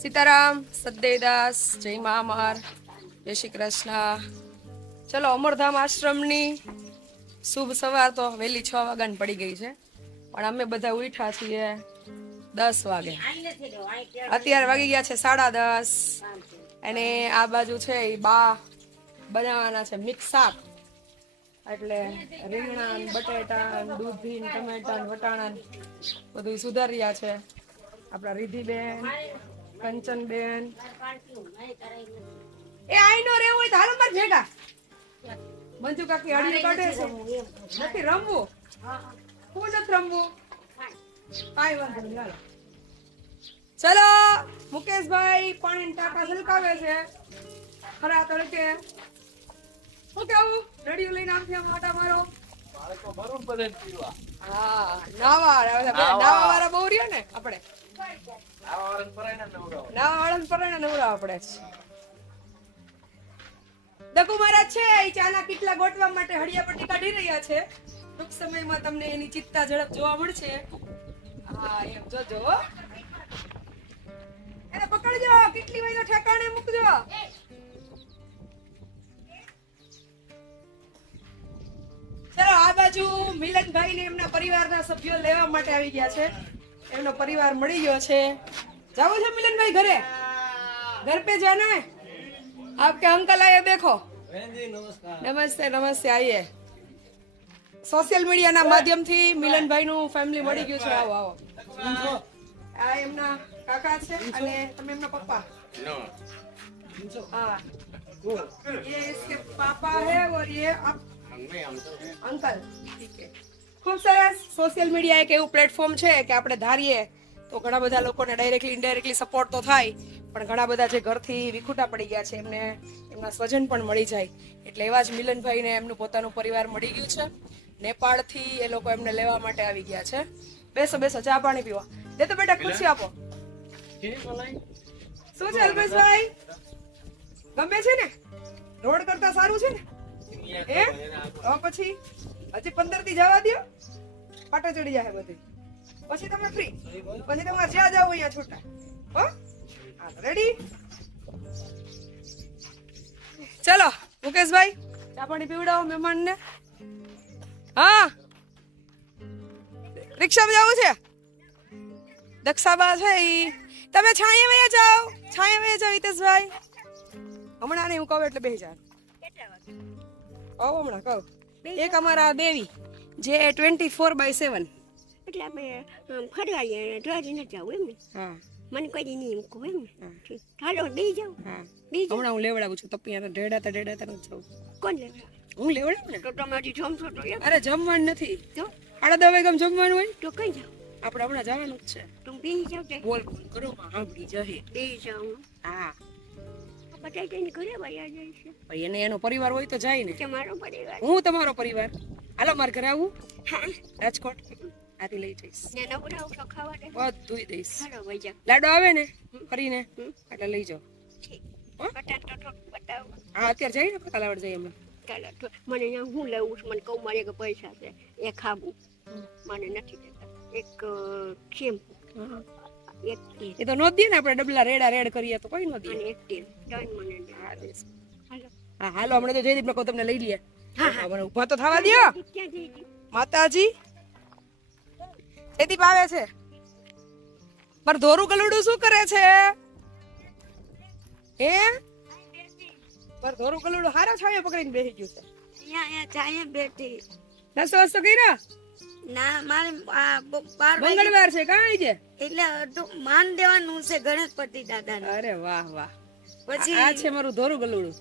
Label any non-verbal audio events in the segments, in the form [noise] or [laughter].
સીતારામ સદેદાસ જય મહામાર જય શ્રી કૃષ્ણ. ચલો, અમરધામ આશ્રમની શુભ સવાર તો વહેલી છ વાગ્યાની પડી ગઈ છે, પણ અમે બધા ઉઠ્યા છીએ દસ વાગે. અત્યારે વાગી ગયા છે સાડા દસ. અને આ બાજુ છે એ બા બનાવવાના છે મિક્સ એટલે રીંગણા બટેટા દૂધી ટમેટા વટાણા બધું સુધાર્યા છે. આપણા રિધિબેન કંચનબેન. એ આઈ નો રેવું હોય તો હાલો માર ભેગા. મંજુ કાકી હળી કાઢે છે. નથી રમવું? હું નથી રમવું? કાઈ વાંધો નહીં હાલો. ચલો મુકેશભાઈ પાણી ટાંકા છલકાવે છે. ખરા તડકે શું કેવું? રડિયું લઈને આમથી આમ આટા મારો હા નાવા નાવા વાળા બહુ રહ્યો ને આપણે? નાવા વાળા પરાણે નવડાવવા પડે છે દકુ મહારાજ છે એ ચાના કેટલા ગોઠવા માટે હળિયાપટ્ટી કાઢી રહ્યા છે. ટૂંક સમયમાં તમને એની ચિત્તા ઝડપ જોવા મળશે. હા એમ જોજો. એને પકડજો કેટલી વાર ઠેકાણે મૂકજો. આ બાજુ મિલનભાઈ ને એમના પરિવારના સભ્યો લેવા માટે આવી ગયા છે એમનો પરિવાર મળી ગયો છે જાવો છે મિલનભાઈ ઘરે घर पे जाना है आपके अंकल आए देखो નમસ્તે નમસ્તે આઈએ સોશિયલ મીડિયાના માધ્યમથી મિલનભાઈનું ફેમિલી મળી ગયું છે આવો આવો આ એમના કાકા છે અને તમે એમના પપ્પા हाँ ये इसके पापा है और ये आप અંકલ ઠીક ખૂબ સરસ સોશિયલ મીડિયા એક એવું પ્લેટફોર્મ છે કે આપણે ધારીએ તો ઘણા બધા લોકોને ડાયરેક્ટલી ઇનડાયરેક્ટલી સપોર્ટ તો થાય પણ ઘણા બધા જે ઘરથી વિખૂટા પડી ગયા છે એમને એમના સ્વજન પણ મળી જાય. એટલે એવા જ મિલનભાઈને એમનું પોતાનું પરિવાર મળી ગયું છે. નેપાળથી એ લોકો એમને લેવા માટે આવી ગયા છે. બેસો બેસો ચા પાણી પીવા. દે તો બેટા ખુરશી આપો. શું છે અલ્પેશભાઈ? ગમે છે ને? રોડ કરતા સારું છે ને? એ પછી હજી પંદરથી જવા દો પાટા ચડી જાય બધી. પછી તમે ફ્રી પછી તમારે જ્યાં જાવ અહીંયા છૂટા. હો? હા રેડી ચલો મુકેશભાઈ ચા પાણી પીવડાવો મહેમાનને. હા. રિક્ષામાં જવું છે? દક્ષાબા છે ઈ. તમે છાંયે વયા જાઓ. છાંયે વયા જાઓ હિતેશભાઈ. હમણાં નહીં હું કહું એટલે બે જાવ કહું હમણાં કહું. એક અમારા બેવી જે ટ્વેન્ટી ફોર બાય સેવન એટલે આપણે ફરવા દ્વારી ન જાવ એમ ને? હા. મને કોઈ નહીં મૂકવું એમ ને. હાલો દઈ જાવ જાવ હમણાં હું લેવડાવું છું. તપિયા ઢેડાતા ઢેડાતા ન જવું કોણ લેવા હું લેવડાવું ને? તો તમે હજી જમશો તો અરે જમવાનું નથી. તો સાડા દસ વાગે જમવાનું હોય? તો કઈ જાવ આપણે હમણાં જવાનું જ છે. તું બેસી જાવ બોલ બોલ કરો માં સાંભળી જશે બેસી જાવ હા. બધા જઈને ઘરે વયા જાય છે. ભાઈ એને એનો પરિવાર હોય તો જાય ને. કે મારો પરિવાર. હું તમારો પરિવાર? હાલો માર ઘરે આવું. હા. રાજકોટ. આથી લઈ જઈશ. ને નવરાવ તો ખાવા દે. બધું દઈશ. હાલો વઈ જાવ લાડો આવે ને? ફરીને. એટલે લઈ જાઓ. હો? હા અત્યારે જઈએ ને કાલાવડ જઈએ ચાલો મને હું લેવું છું? મને કહું મારે પૈસા છે. એ ખાવું મને નથી દેતા. એક ખેમ એ તો નો દે ને આપણે ડબલા રેડા રેડ કરીએ તો કોઈ નો દે. હા હાલો હમણાં તો જયદીપ કહું તમને લઈ લઈએ. મને ઊભા તો થવા દો? માતાજી. જયદીપ આવે છે. મારું ધોરું ગલુડું શું કરે છે? હે? પર ધોરું ગલુડું હારા છાયો પકડીને બેસી ગયું છે. અહીંયા અહીંયા છાયે બેઠી. નાસ્તો વાસ્તો કર્યા? ના મારે મંગળવાર છે કાંઈ છે? એટલે અડધું માન દેવાનું છે ગણપતિ દાદાને. અરે વાહ વાહ. પછી આ છે મારું ધોરું ગલુડું.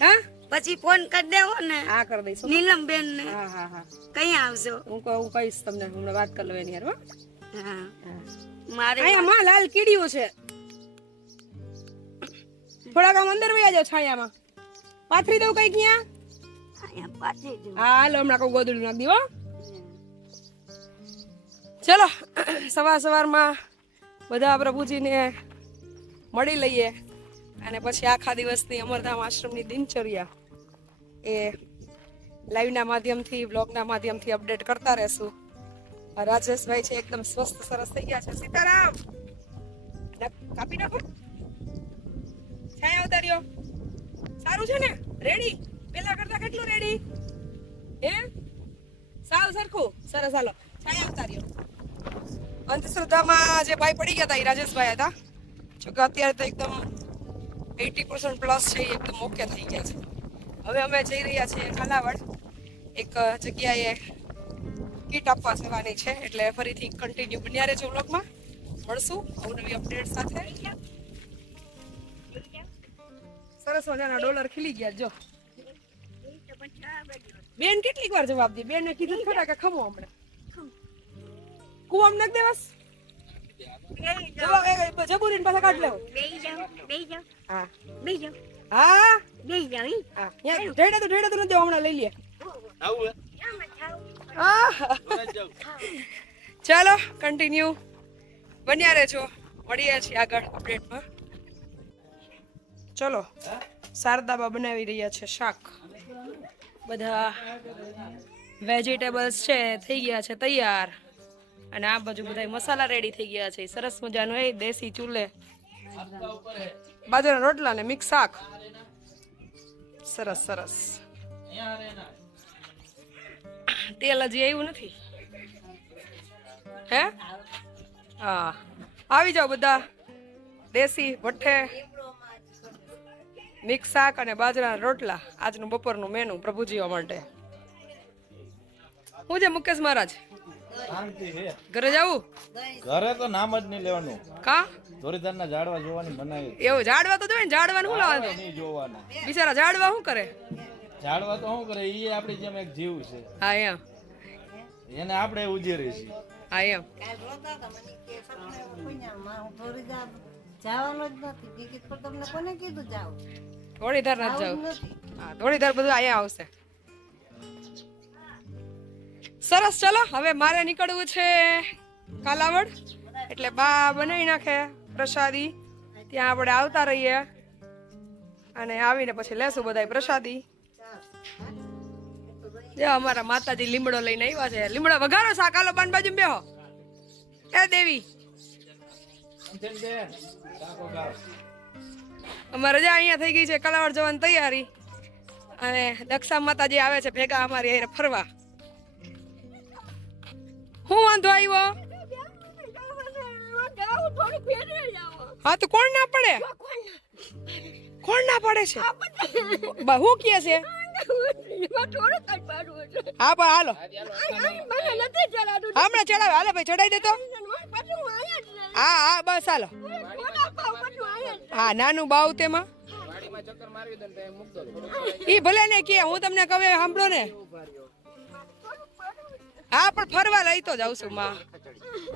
હા? પછી ફોન કરી દેવો ને. આ કરી દઈશ. નીલમ નીલમબેન ને હા હા હા. કઈ આવજો. હું કહું કહીશ તમને હમણાં વાત કરી લો એની યાર હો. મારે અહીંયા માં લાલ કીડીઓ છે. થોડાક આમ અંદર વયા જાવ છાયામાં. પાથરી દઉં કઈ ક્યાં હા હાલો હમણાં કોઈ ગોદડું નાખ દીવો ચલો [clears throat] સવાર સવારમાં બધા પ્રભુજીને મળી લઈએ અને પછી આખા દિવસની અમરધામ આશ્રમની દિનચર્યા એ લાઈવના માધ્યમથી બ્લોગના માધ્યમથી અપડેટ કરતા રહેશું. રાજેશભાઈ છે એકદમ સ્વસ્થ, સરસ થઈ ગયા છે. સીતારામ! કાપી નાખો. છાયા ઉતાર્યો. સારું છે ને? રેડી પેલા કરતા કેટલું રેડી હે? સાવ સરખું. સરસ, હાલો. અંધશ્રદ્ધામાં જે ભાઈ પડી ગયા હતા, એ રાજેશભાઈ હતા. જો કે અત્યારે તો એકદમ એટી પર્સન્ટ પ્લસ છે, એ એકદમ ઓકે થઈ ગયા છે. હવે અમે જઈ રહ્યા છીએ ખાલાવડ. એક જગ્યાએ કીટ આપવા જવાની છે, એટલે ફરીથી કન્ટિન્યુ બન્યા રહેજો વ્લોગમાં મળશું, અવનવી અપડેટ સાથે. સરસ મજાના ડોલર ખીલી ગયા, જો. બેન કેટલીક વાર જવાબ દે? બેન કીધું ખરા કે ખમો હમણાં? કુવામ નાખ કાઢ લેવો. બેહી બેહી જાઓ. હા. બેહી જાઓ. હા? બેહી જાઓ ઈ. હા ઢેડા તો ઢેડા તો નથી દેવા, હમણાં લઈ લે. આવું આમાં થાવ. આહ. ચાલો કન્ટિન્યુ બન્યા રહેજો. મળીએ છીએ આગળ અપડેટમાં ચલો શારદાબા બનાવી રહ્યા છે શાક. બધા વેજીટેબલ્સ છે થઈ ગયા છે તૈયાર. અને આ બાજુ બધા મસાલા રેડી થઈ ગયા છે. સરસ મજાનું એ દેશી ચૂલે. બાજરાના રોટલા ને મિક્સ શાક. સરસ સરસ. તેલ હજી આવ્યું નથી? હે? હા. આવી જાઓ બધા. દેશી ભઠ્ઠે મિક્સ શાક અને બાજરાના રોટલા. આજનું બપોરનું મેનુ પ્રભુજીઓ માટે. હું છે મુકેશ મહારાજ? ઘરે જવું? ઘરે તો નામ જ નહીં લેવાનું. કા? ધોરીધારના ઝાડવા જોવાની બનાવી એવું ઝાડવા તો જોઈએ ઝાડવા શું લાવવાનું નહીં જોવાના. બિચારા ઝાડવા શું કરે? ઝાડવા તો શું કરે? એ આપણી જેમ એક જીવ છે. હા એમ. એને આપણે ઉજેરી છીએ હા એમ. જવાનું જ નથી. ટિકિટ પર તમને કોને કીધું જાવ? ધોળીધાર નથી જાવ. નથી. હા ધોળીધાર બધું અહીંયા આવશે. સરસ, ચલો, હવે મારે નીકળવું છે કાલાવડ. એટલે બા બનાવી નાખે પ્રસાદી. ત્યાં આપણે આવતા રહીએ. અને આવીને પછી લેશું બધાય પ્રસાદી. જે, અમારા માતાજી લીમડો લઈને આવ્યા છે. લીમડો વઘારો સા કાલો પાન બાજુ બેહો. એ દેવી. અમારે જે અહીંયા થઈ ગઈ છે કલાવડ જવાની તૈયારી. અને દક્ષા માતાજી આવે છે ભેગા અમારી ફરવા. હું વાંધો આવ્યો? હા તો કોણ ના પડે? કોણ ના પડે છે? બા કે છે? હા પણ હાલો. હમણાં ચડાવે. હાલો ભાઈ ચડાવી દેતો હું. હા બસ હાલો. હા નાનું બાવ તેમાં. ઈ ભલે ને કે હું તમને કહે સાંભળો ને. હા પણ ફરવા લઈ તો જાઉં છું માં.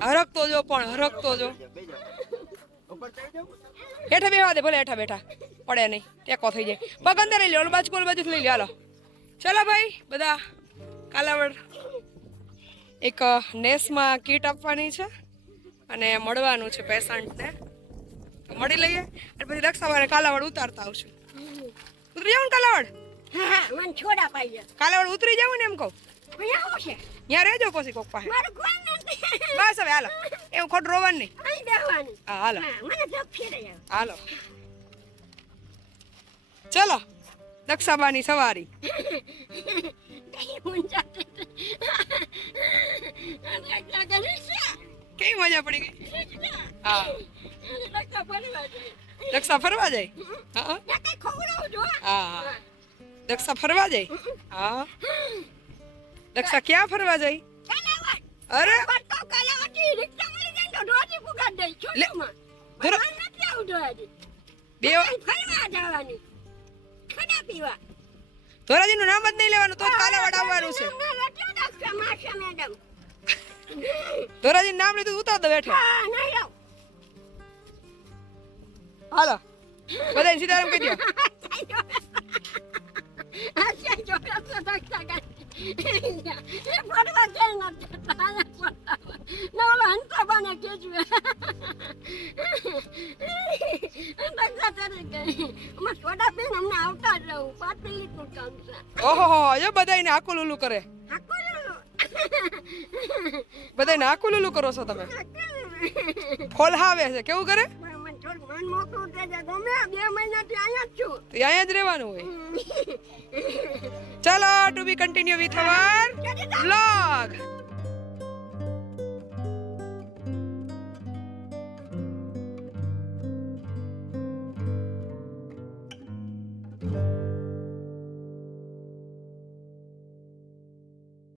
હરકતો જો પણ હરકતો જો. હેઠા બેવા દે ભલે હેઠા બેઠા. પડે નહીં ટેકો થઈ જાય. પગ અંદર લઈ લો ઓલ બાજુ કોલ બાજુ લઈ લો હાલો. ચલો ભાઈ બધા કાલાવડ. એક નેસમાં કીટ આપવાની છે અને મળવાનું છે પેશન્ટને. તો મળી લઈએ અને પછી રક્ષાવાળા કાલાવડ ઉતારતા આવશું. ઉતરી જાવ ને કાલાવડ. કાલાવડ ઉતરી જાવ ને એમ કહું. છે? ત્યાં રહેજો પછી કોક પાસે. મારું કોઈ નથી. બસ હવે હાલો. એવું ખોટ રોવાનું નહીં. અહીં બેહવાનું. હા હાલો. મને જગ ફેરે હાલો. ચલો દક્ષાબાની સવારી. કઈ મજા પડી ગઈ? હા. દક્ષા ફરવા જાય? હા. દક્ષા ફરવા જાય? હા. દક્ષા ક્યાં ફરવા જઈ? અરે! ધોરાજી નું નામ જ નહીં લેવાનું, તો ઢોરી આવવાનું છે. ધોરાજી નામ જ નહીં લેવાનું તો જ કાલાવડ આવવાનું છે નામ ના લખ્યું દક્ષા માસા મેડમ ધોરાજીનું નામ લીધું તો ઉતાર દો બેઠે હા નહીં જાઉં હાલો બધાને સીતારામ કહી દો ઓહો જો બધાને આકુલ ઉલું કરે. બધાને આકુલ લુલુ કરો છો તમે. ફોલહાવે છે કેવું કરે? મન મોકલું તે ગમે બે મહિનાથી અહીંયા જ છું. અહીંયા જ રહેવાનું હોય. ચાલો to be continue with our blog